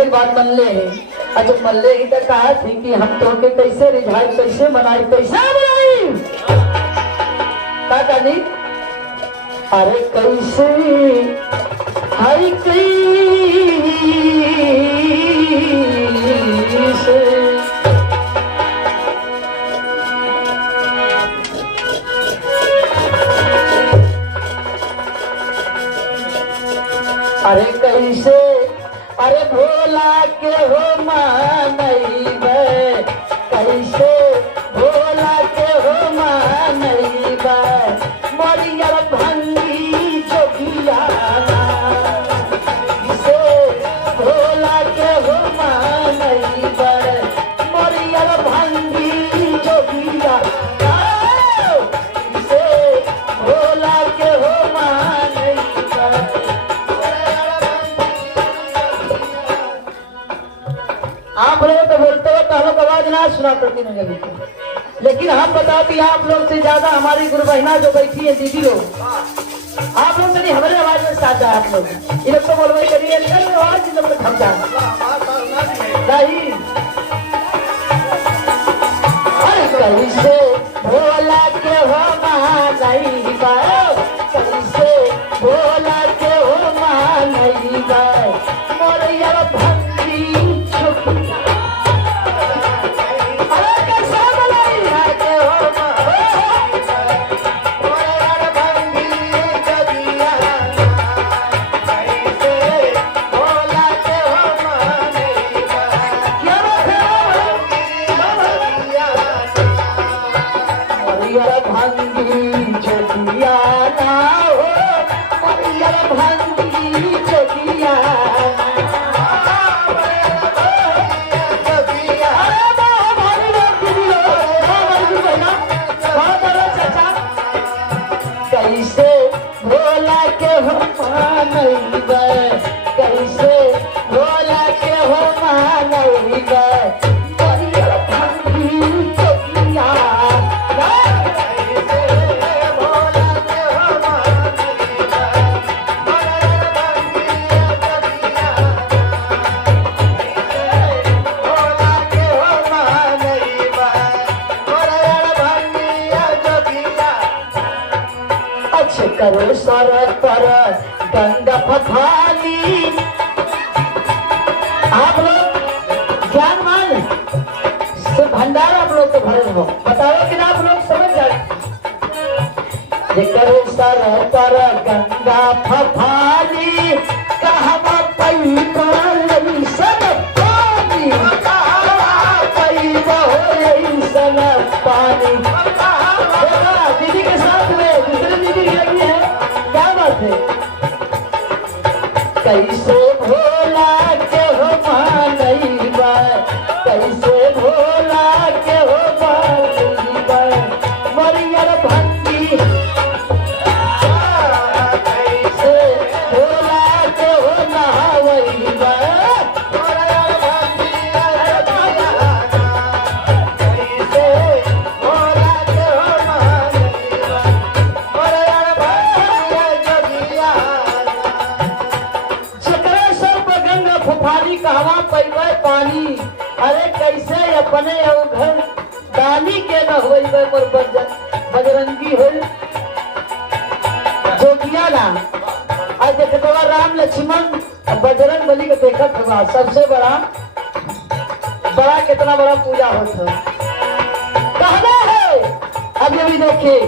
एक बात मन ले अच्छा मन ले ही तो कहा थी कि हम तो के कैसे रिझाई कैसे मनाई कैसे बनाई का कहानी अरे कैसे हाय कैसे अरे कैसे अरे भोला के हो मानैबे कैसे भोला के हो मानैबे मरिया भंगी जोगियाना कैसे भोला के हो मानैबे मरिया भंगी जोगियाना कैसे भोला के हो आप लोग तो बोलते हो तो हम लोग आवाज ना सुना करती नहीं लगी लेकिन हम बताते हैं आप लोग से ज्यादा हमारी गुरु बहना जो बैठी है दीदी लोग आप लोग नहीं हमारे आवाज में साथ आप लोग ये लोग तो बोलवाई करिए आवाज लोग थम जा नहीं कैसे भोला के हो नहीं कैसे भोला के हो नहीं मोरिया भक्ति कैसे भोला के हो मानैबे कैसे भोला के हो मानैबे मरिया भंगी जोगियाना कैसे भोला के हो मानैबे मरिया भंगी जोगियाना भोला के हो मानैबे मरिया भंगी जोगियाना अच्छे करो सर पर गंगा पथाली आप लोग ज्ञान मान से भंडार आप लोग तो भरे हो बताओ कि आप लोग समझ जाए करो सर पर गंगा पथाली कहवा पैबा सब पानी पैबा सब पानी दीदी के साथ में दूसरी दीदी लगी है क्या बात है कैसे भोला के हो मानैबे कैसे भोला के हो मानैबे मरिया भंगी कैसे भोला के हो नहावैबे कहवा पैबे पानी अरे कैसे अपने घर दानी के न होइबे पर बजरंगी हो जोगिया ना आज देखते राम लक्ष्मण बजरंग बली के देखत हुआ सबसे बड़ा कितना बड़ा पूजा होता कहना है अब ये भी देखिए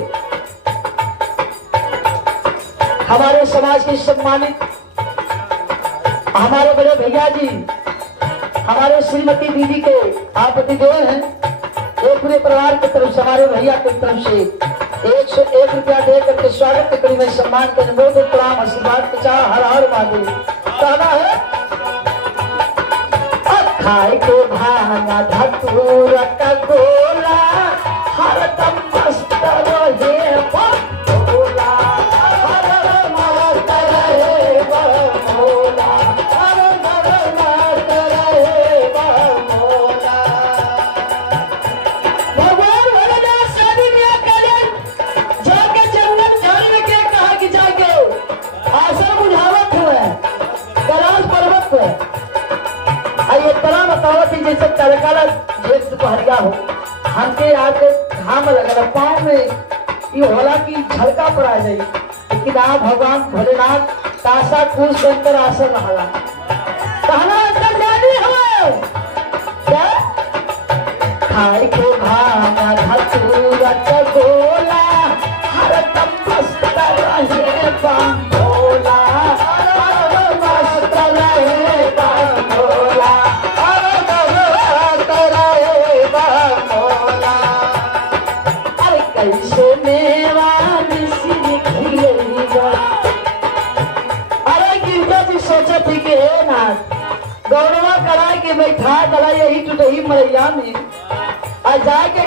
हमारे समाज के सम्मानित हमारे बड़े भैया जी हमारे श्रीमती दीदी के आप पतिदेव हैं एक पूरे परिवार की तरफ से हमारे भैया की तरफ से 101 रुपया दे करके स्वागत के कड़ी में सम्मान के अनुरोध प्रणाम आशीर्वाद चाह हर हर महादेव कहना है खाए को भांगा धतूर का गोला हर दम मस्त रहे भोला बताओ कि जैसे तड़काला जेठ दोपहरिया हो, हमके आके घाम लगल पाँव में ये होला कि झलका पड़ा जाए, लेकिन आप भगवान भोलेनाथ तासा कुछ अंतर आसन रहला कहना अंतर जानी हो क्या खाए के भाना धतूरा चगोला हर दम मस्त रहे बंगोला हर मस्त रहे बंगोला हर मस्त रहे बंगोला। अरे कैसे मेवा मिश्री खिलेगा, अरे गिरजा जी सोचा थी कि हे नाथ गौरवा करा के बैठा दला यही टूटही मरैया में और जाके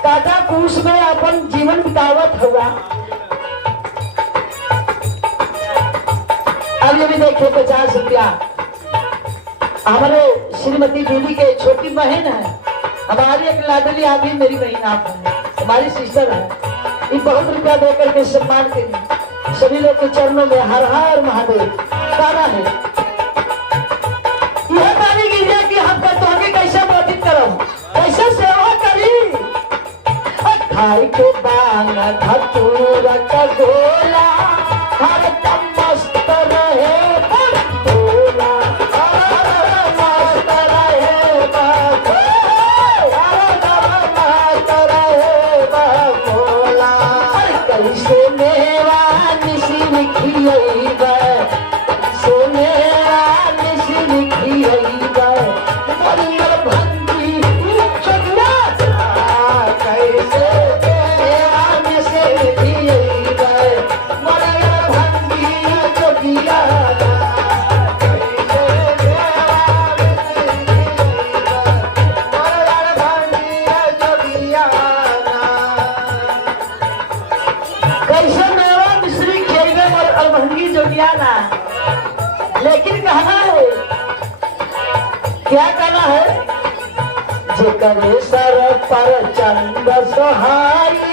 काटा पूछ में अपन जीवन बितावत हुआ। अब ये भी देखिए 50 रुपया हमारे श्रीमती दीदी के छोटी बहन है, हमारी एक लाडली आदमी मेरी बहन आप है, हमारी सिस्टर है, ये बहुत रुपया दे करके सम्मान के लिए सभी लोग के चरणों में हर हर महादेव गाना है। यह गाने कीजिए कि हम तो आगे कैसे व्यतीत करो, कैसे सेवा करी। खाई के बांगा धतूरा का गोला हर दम मस्त रहे बंगोला हर मस्त रहे बंगोला हर दम मस्त रहे बंगोला। कैसे मेवा मिश्री खिलेगा, कैसे मेवा मिश्री खिलेगा, बलिया भंगी चलिया कैसे मेवा मिश्री खिलेगा, बलिया भंगी चलिया कैसे मेवा मिश्री खिलेगा, बलिया भंगी चलिया ना। लेकिन कहना है क्या कहना है, जेकर सर पर चंद सोहाई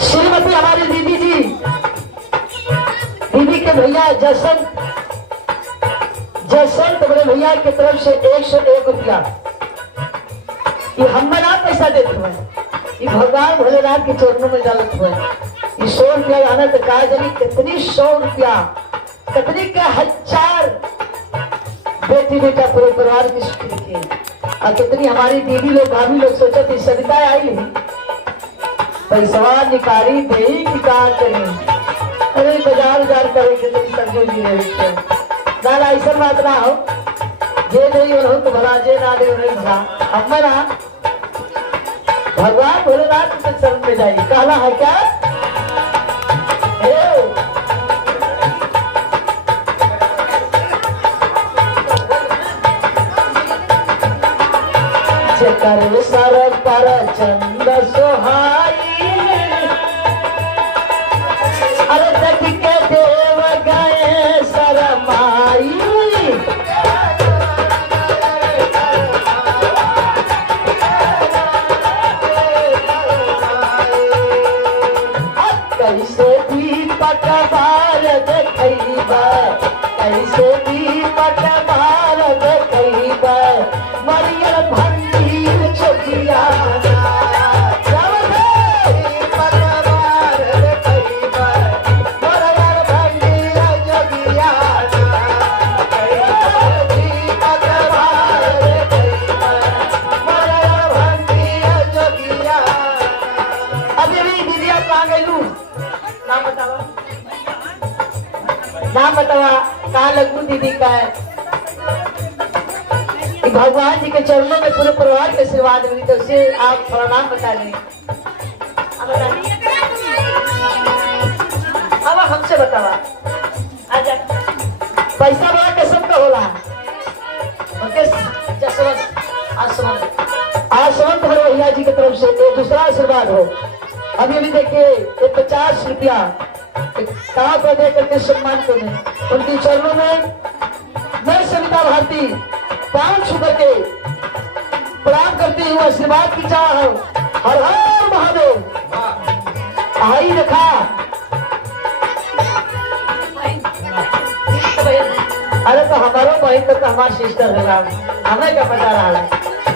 श्रीमती हमारी दीदी जी, दीदी के भैया जसवंत बड़े भैया की तरफ से 101 रुपया ये हम ना पैसा देते हुए, ये भगवान भोलेनाथ के चरणों में डालते हुए ये 100 रुपया आना तो कहा जानी कितनी 100 रुपया कितनी का 1000 बेटी बेटा पूरे परिवार की सुखी रखी, और कितनी हमारी दीदी लोग भाभी लोग सोचा थी सविता आई नहीं पैसा निकारी दे की कहा करी, अरे बाजार करे कितनी सरजू जी रहे ना ऐसा बात ना हो, जे नहीं हो तो भला जे ना दे नहीं भला। अब मैं ना भगवान भोलेनाथ के चरण में जाइए, कहना है क्या जेकर सर पर चंद सोहाई अरे देख के देव गए शरमाई, कैसे दीपक बार देखैबा, कैसे दीपक बार देखैबा, मरियर भंगी चोटिया दीपक बार देखैबा, मरियर भंगी जोगिया दीपक बार देखैबा, मरियर भंगी जोगिया। अभी दीदी आप कहाँ गई लू नाम बतावा कहाँ लगू दीदी का है, भगवान जी के चरणों में पूरे परिवार के आशीर्वाद मिली, तो उसे आप थोड़ा नाम बता लें। अब हमसे बतावा आजा पैसा बड़ा किस्म का होला, आसवंत भैया जी की तरफ से एक दूसरा आशीर्वाद हो। अभी अभी देखिए ये 50 रुपया कहाँ पर दे करके सम्मान को दें, उनके चरणों में मैं सविता भारती पांव छू करके प्रणाम करती हूँ, आशीर्वाद की चाह हर हर महादेव। आई देखा अरे तो हमारो बहन तो हमारी सिस्टर है राम, हमें क्या पता रहा है।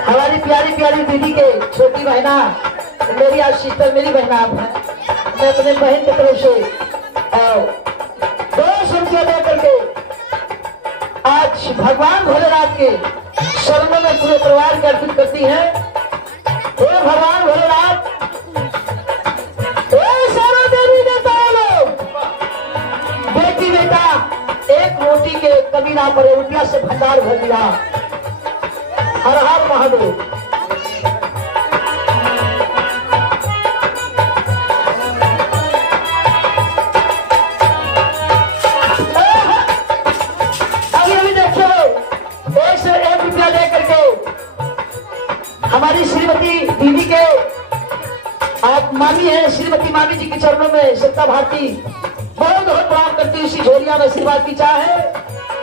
हमारी प्यारी प्यारी दीदी के छोटी बहना मेरी आज सिस्टर, मेरी बहना आप है। मैं अपने बहन की तरफ से 200 रुपया दे करके आज भगवान भोलेनाथ के शरणों में पूरे परिवार को अर्पित करती है। हे भगवान भोलेनाथ, सारा देवी देता लोग, बेटी बेटा एक रोटी के कमी ना पड़े, रुपया से भंडार भर दिया। हर हर महादेव। हमारी श्रीमती दीदी के आप मामी है, श्रीमती मामी जी के चरणों में सत्ता भारती बहुत बहुत प्रणाम करती हूँ। इसी झोलिया में आशीर्वाद की चाह है।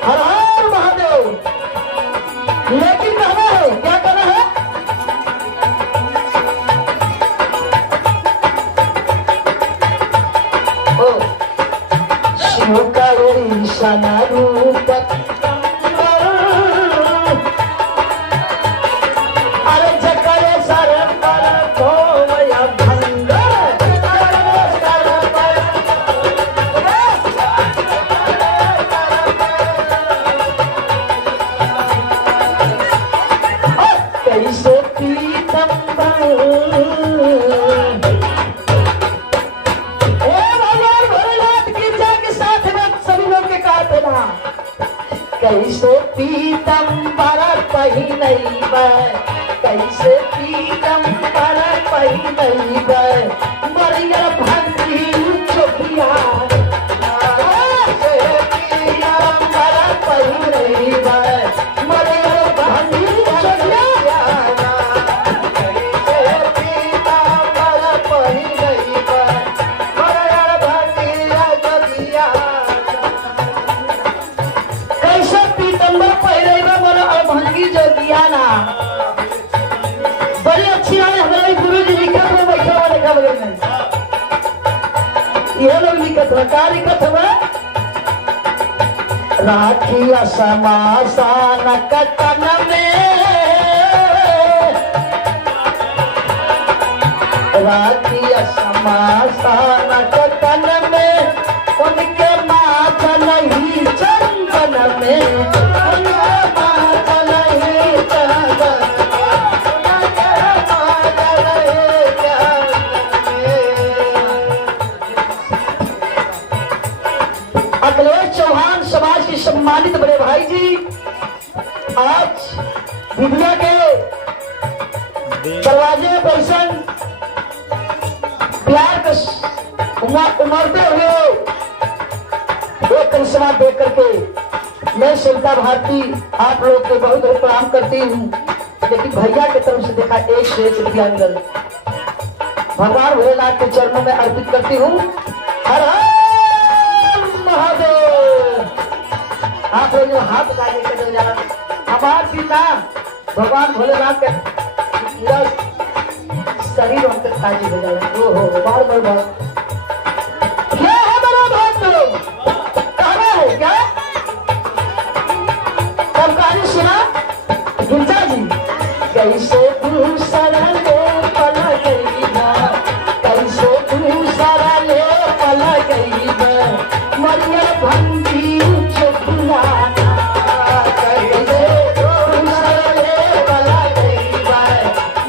हर हर महादेव। लेकिन कहना है, क्या कहना है? ओ शिव का ईशाना रूप कैसे पीतम्बर पहिनैब, कैसे पीतम्बर पहिनैब, मरियर भक्ति चोखिया। कैसे पीतम्बर पहिनैब, मरियर भक्ति चोखिया। कैसे पीतम्बर पहिनैब, मरियर भक्ति चोखिया। जोगियाना बड़ी अच्छी है। हमारे गुरु जी लिखा हुआ बैठा हुआ लिखा बगल में, यह लोग लिखत हुआ क्या लिखत हुआ? राखी असमासान कतन में, राखी असमासान कतन में, उनके माथ नहीं चंदन में। अखिलेश चौहान समाज के सम्मानित बड़े भाई जी आज विद्या के दरवाजे में बैसन प्यार का उमड़ते हुए एक करिश्मा देख करके मैं शिल्पा भारती आप लोग को बहुत बहुत प्रणाम करती हूँ। लेकिन भैया की तरफ से देखा 1 से 1 रुपया मिलल, भगवान भोलेनाथ के चरणों में अर्पित करती हूँ। हर हर महादेव। आप लोग हाथ उठा लेकर जाना, हमार पिता भगवान भोलेनाथ के शरीर होकर खाली हो जाए। ओ हो बार बार बार क्या है बड़ा भक्त कहना है क्या? कब कहानी सुना गिरजा जी? कैसे तू सरले पला गईबा, कैसे तू सरले पला गईबा, मरिया भंगी चोखिया। कैसे तू सरले पला गईबा,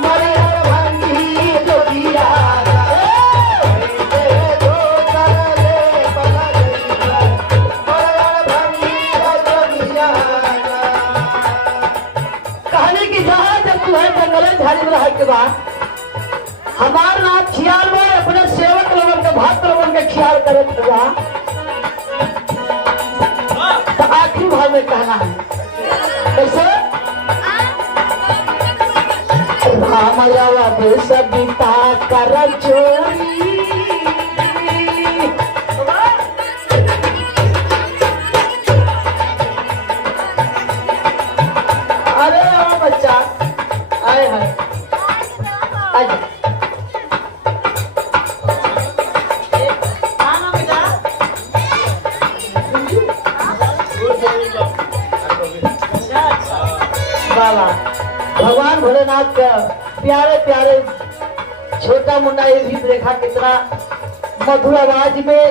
मरिया भंगी चोखिया। कैसे तू सरले पला गईबा, मरिया भंगी चोखिया। कहने की जहाँ जब तू है जंगल झाड़ी में रह के बाद हमार नाथ ख्याल में अपने सेवक लोगों के भक्त लोगों के ख्याल करे था। तो आखिरी भाव में कहना है कैसे? रामयावा देश बीता कर चोरी, अरे बच्चा आए हैं अलावा भगवान भोलेनाथ का प्यारे प्यारे छोटा मुन्ना ये भी देखा कितना मधुर आवाज में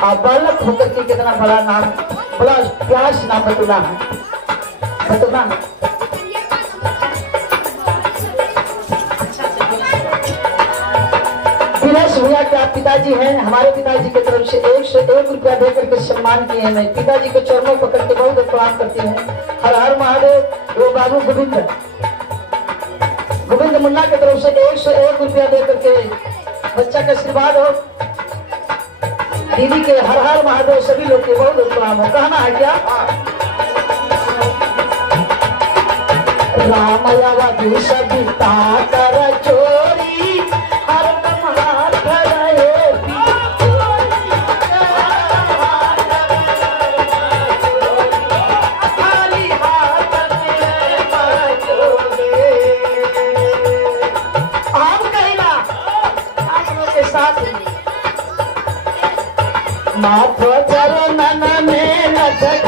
बालक होकर के कितना बड़ा नाम, बड़ा प्यार से नाम बतुला है, बतुला दिनेश भैया के आप पिताजी हैं। हमारे पिताजी की तरफ से 101 रुपया देकर के सम्मान किए हैं। मैं पिताजी के चरणों पकड़ के बहुत प्रणाम करती हूँ। हर हर महादेव। वो बाबू गोविंद मुन्ना की तरफ से 101 रुपया देकर के बच्चा का आशीर्वाद हो। दीदी के हर हर महादेव सभी लोग के बहुत प्रणाम हो। कहना है क्या? राम यावा दूसबिता कर चोरी हर हाथ रहे खाली हाथ हम कहना आप लोग के साथ माथ चरण में लटक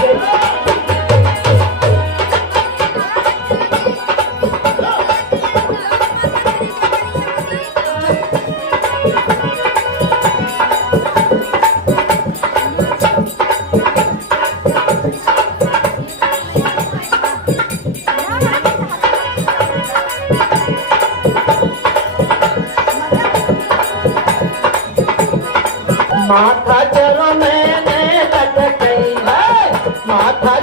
माथा चरण में लटक माथा